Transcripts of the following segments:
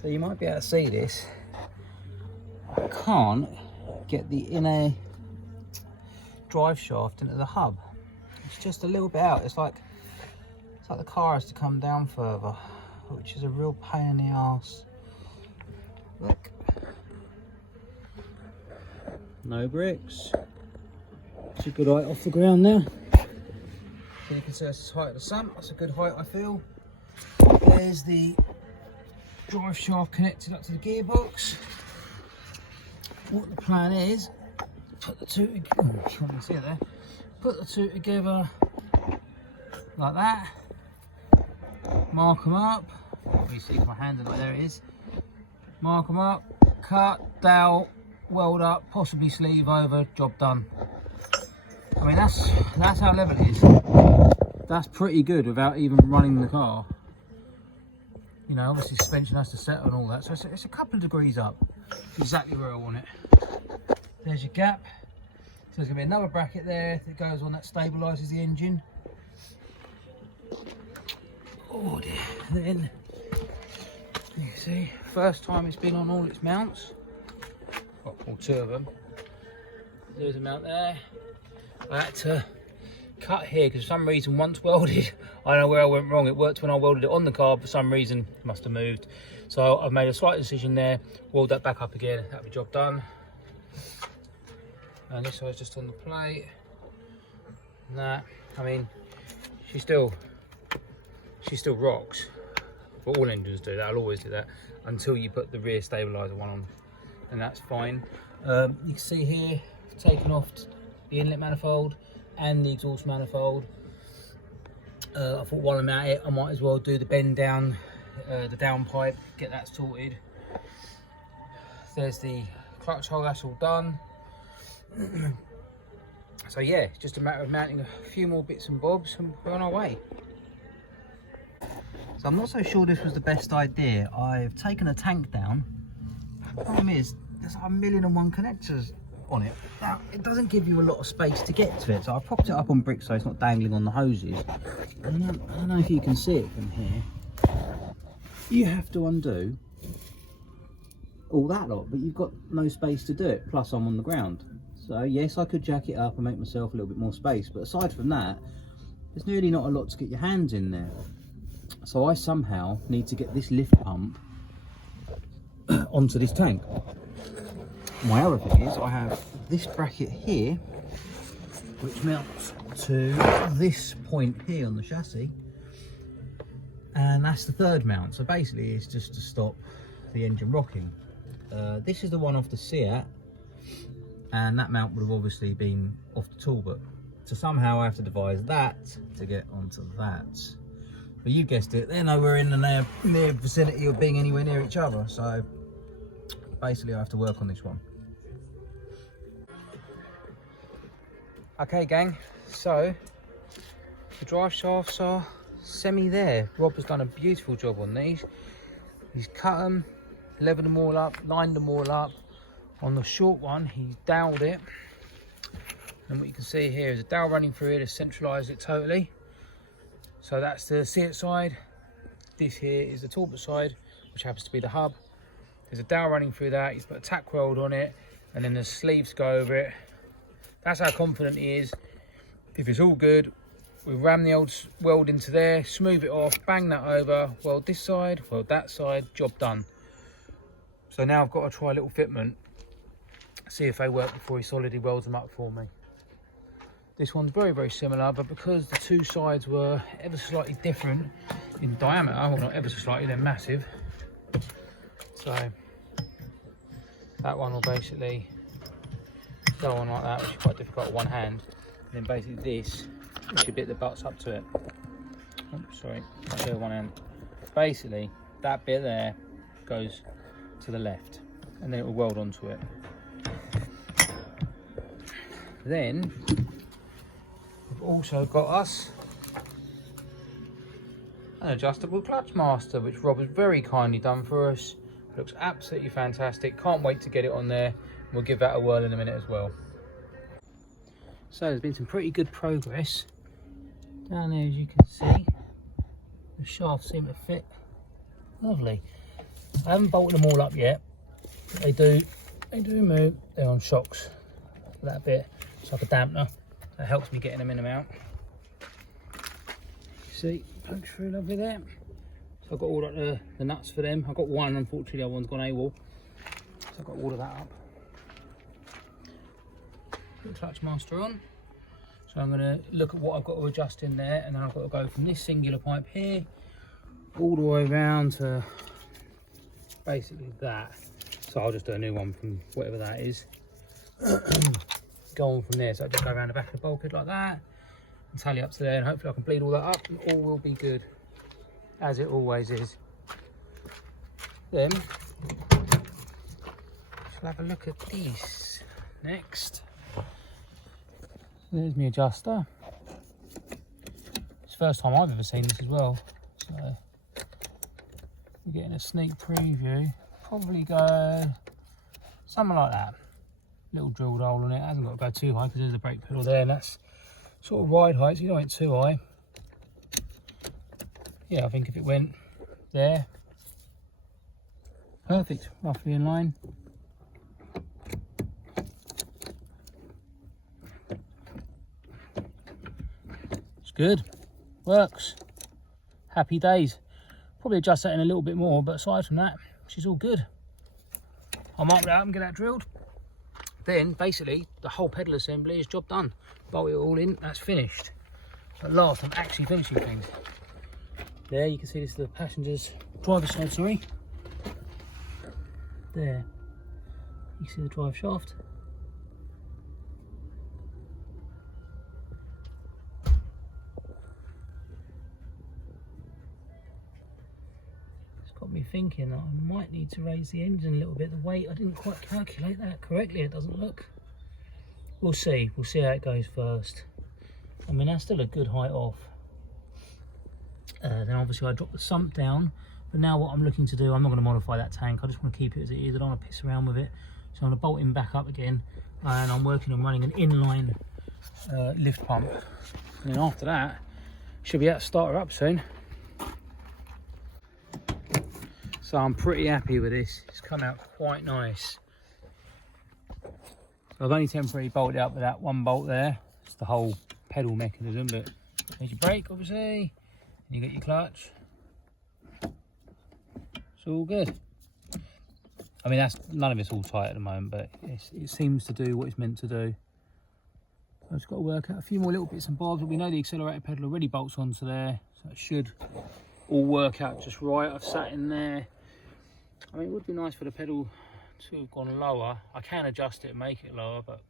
So you might be able to see this. I can't get the inner drive shaft into the hub. It's just a little bit out. It's like the car has to come down further, which is a real pain in the arse. Look. No bricks. It's a good height off the ground there. So you can see that's the height of the sump. That's a good height, I feel. There's the drive shaft connected up to the gearbox. What the plan is, put the two together. Oh, you can't see it there. Put the two together like that. Mark them up. You see my hand, like there it is. Mark them up, cut, dowel, weld up, possibly sleeve over, job done. I mean, that's how level it is. That's pretty good without even running the car. You know, obviously suspension has to settle and all that, so it's a couple of degrees up. Exactly where I want it. There's your gap. So there's gonna be another bracket there that goes on that stabilises the engine. Oh dear. Then you can see, first time it's been on all its mounts. Well, all two of them. There's a mount there. I had to cut here because for some reason, once welded, I don't know where I went wrong. It worked when I welded it on the car, for some reason it must have moved. So I've made a slight decision there, weld that back up again, that'll be job done. And this side's just on the plate. And that, I mean, she still rocks. But all engines do that, I'll always do that, until you put the rear stabiliser one on, and that's fine. You can see here, I've taken off the inlet manifold and the exhaust manifold. I thought while I'm at it, I might as well do the bend down, the down pipe, get that sorted. There's the clutch hole, that's all done. So yeah, it's just a matter of mounting a few more bits and bobs and we're on our way. So I'm not so sure this was the best idea. I've taken a tank down. The problem is, there's like 1,000,001 connectors on it. Now, it doesn't give you a lot of space to get to it, so I propped it up on bricks so it's not dangling on the hoses. And I don't know if you can see it from here. You have to undo all that lot, but you've got no space to do it, plus I'm on the ground. So yes, I could jack it up and make myself a little bit more space, but aside from that, there's nearly not a lot to get your hands in there. So I somehow need to get this lift pump onto this tank. My other thing is I have this bracket here, which mounts to this point here on the chassis, and that's the third mount. So basically it's just to stop the engine rocking. This is the one off the Seat, and that mount would have obviously been off the Talbot. So somehow I have to devise that to get onto that. But you guessed it, they're nowhere in the near vicinity of being anywhere near each other. So basically I have to work on this one. Okay gang, so the drive shafts are semi there. Rob has done a beautiful job on these. He's cut them, leveled them all up, lined them all up. On the short one, he's doweled it. And what you can see here is a dowel running through it to centralise it totally. So that's the Seat side. This here is the Talbot side, which happens to be the hub. There's a dowel running through that. He's put a tack weld on it, and then the sleeves go over it. That's how confident he is. If it's all good, we ram the old weld into there, smooth it off, bang that over, weld this side, weld that side, job done. So now I've got to try a little fitment, see if they work before he solidly welds them up for me. This one's very, very similar, but because the two sides were ever so slightly different in diameter, well not ever so slightly, they're massive. So that one will basically go on like that, which is quite difficult with one hand. And then basically this, which is a bit that butts up to it. Oh, sorry, can't do it with one hand. Basically, that bit there goes to the left, and then it will weld onto it. Then we've also got us an adjustable clutch master, which Rob has very kindly done for us. Looks absolutely fantastic. Can't wait to get it on there. We'll give that a whirl in a minute as well. So there's been some pretty good progress down there, as you can see. The shafts seem to fit lovely. I haven't bolted them all up yet. They do move. They're on shocks. That bit, it's like a dampener. That helps me getting them in and out. See, punch through lovely there. So I've got all the nuts for them. I've got one, unfortunately the other one's gone AWOL. So I've got all of that up. Put the clutch master on. So I'm going to look at what I've got to adjust in there, and then I've got to go from this singular pipe here all the way around to basically that. So I'll just do a new one from whatever that is. Go on from there. So I just go around the back of the bulkhead like that and tally up to there, and hopefully I can bleed all that up and all will be good, as it always is. Then shall have a look at this next. There's my adjuster. It's the first time I've ever seen this as well. So we're getting a sneak preview. Probably go something like that. Little drilled hole on it. It hasn't got to go too high because there's a brake pedal there, and that's sort of ride height, so you don't want it too high. Yeah, I think if it went there, perfect, roughly in line. It's good, works, happy days. Probably adjust that in a little bit more, but aside from that, she's all good. I'll mark that up and get that drilled. Then basically the whole pedal assembly is job done. Bolt it all in, that's finished. At last I'm actually finishing things. There you can see this is the passenger's driver's side, sorry. There. You can see the drive shaft. Got me thinking that I might need to raise the engine a little bit. The weight, I didn't quite calculate that correctly, it doesn't look. We'll see how it goes first. I mean, that's still a good height off. Then obviously I dropped the sump down, but now what I'm looking to do, I'm not going to modify that tank, I just want to keep it as it is. I don't want to piss around with it, so I'm going to bolt him back up again, and I'm working on running an inline lift pump, and then after that should be able to start her up soon. So I'm pretty happy with this. It's come out quite nice. So I've only temporarily bolted it up with that one bolt there. It's the whole pedal mechanism, but there's your brake obviously, and you get your clutch. It's all good. I mean, none of it's all tight at the moment, but it seems to do what it's meant to do. I've just got to work out a few more little bits and bobs, but we know the accelerator pedal already bolts onto there, so it should all work out just right. I've sat in there. I mean, it would be nice for the pedal to have gone lower. I can adjust it and make it lower, but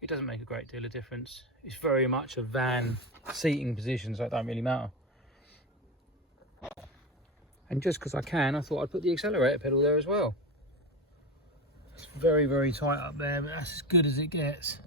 it doesn't make a great deal of difference. It's very much a van seating position, so it don't really matter. And just because I can, I thought I'd put the accelerator pedal there as well. It's very, very tight up there, but that's as good as it gets.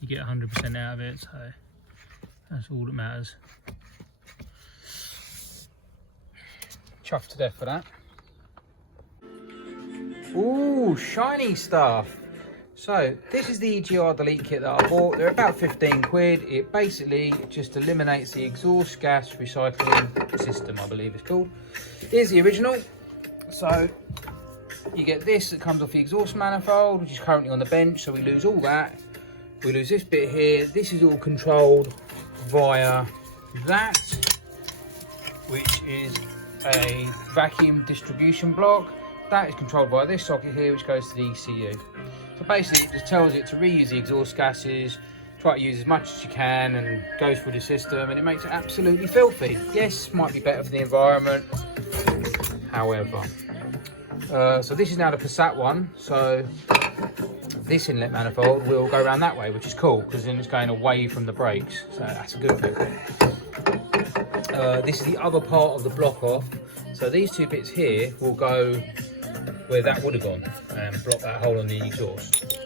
You get 100% out of it, so that's all that matters. Chuffed to death for that. Ooh, shiny stuff. So this is the EGR delete kit that I bought. They're about 15 quid. It basically just eliminates the exhaust gas recycling system, I believe it's called. Here's the original. So you get this that comes off the exhaust manifold, which is currently on the bench, so we lose all that. We lose this bit here. This is all controlled via that, which is a vacuum distribution block. That is controlled by this socket here, which goes to the ECU. So basically it just tells it to reuse the exhaust gases, try to use as much as you can, and goes through the system, and it makes it absolutely filthy. Yes, might be better for the environment, however. So this is now the Passat one, so this inlet manifold will go around that way, which is cool, because then it's going away from the brakes, so that's a good thing. This is the other part of the block off, so these two bits here will go where that would have gone and block that hole on the exhaust.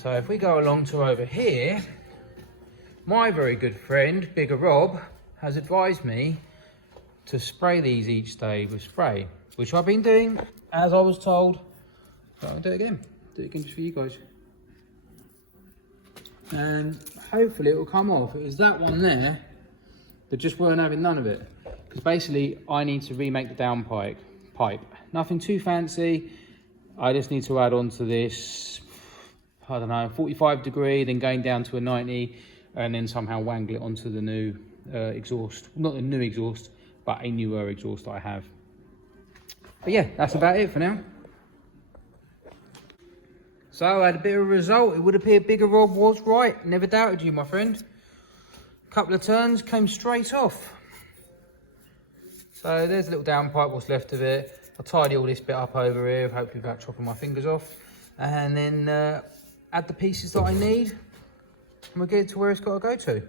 So if we go along to over here, my very good friend Bigger Rob has advised me to spray these each day with spray, which I've been doing as I was told. So I'll do it again just for you guys, and hopefully it will come off. It was that one there that just weren't having none of it. Because basically I need to remake the downpipe. Nothing too fancy. I just need to add on to this, I don't know, 45 degree, then going down to a 90, and then somehow wangle it onto the new exhaust. Not the new exhaust, but a newer exhaust that I have. But yeah, that's about it for now. So I had a bit of a result. It would appear Bigger Rob was right. Never doubted you, my friend. Couple of turns, came straight off. So there's a little downpipe, what's left of it. I'll tidy all this bit up over here, hopefully without chopping my fingers off. And then add the pieces that I need. And we'll get it to where it's got to go to.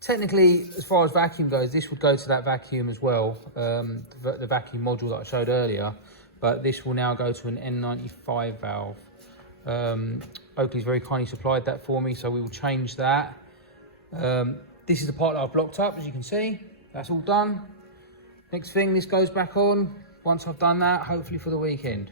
Technically, as far as vacuum goes, this would go to that vacuum as well. The vacuum module that I showed earlier. But this will now go to an N95 valve. Oakley's very kindly supplied that for me, so we will change that. This is the part that I've blocked up, as you can see. That's all done. Next thing, this goes back on. Once I've done that, hopefully for the weekend.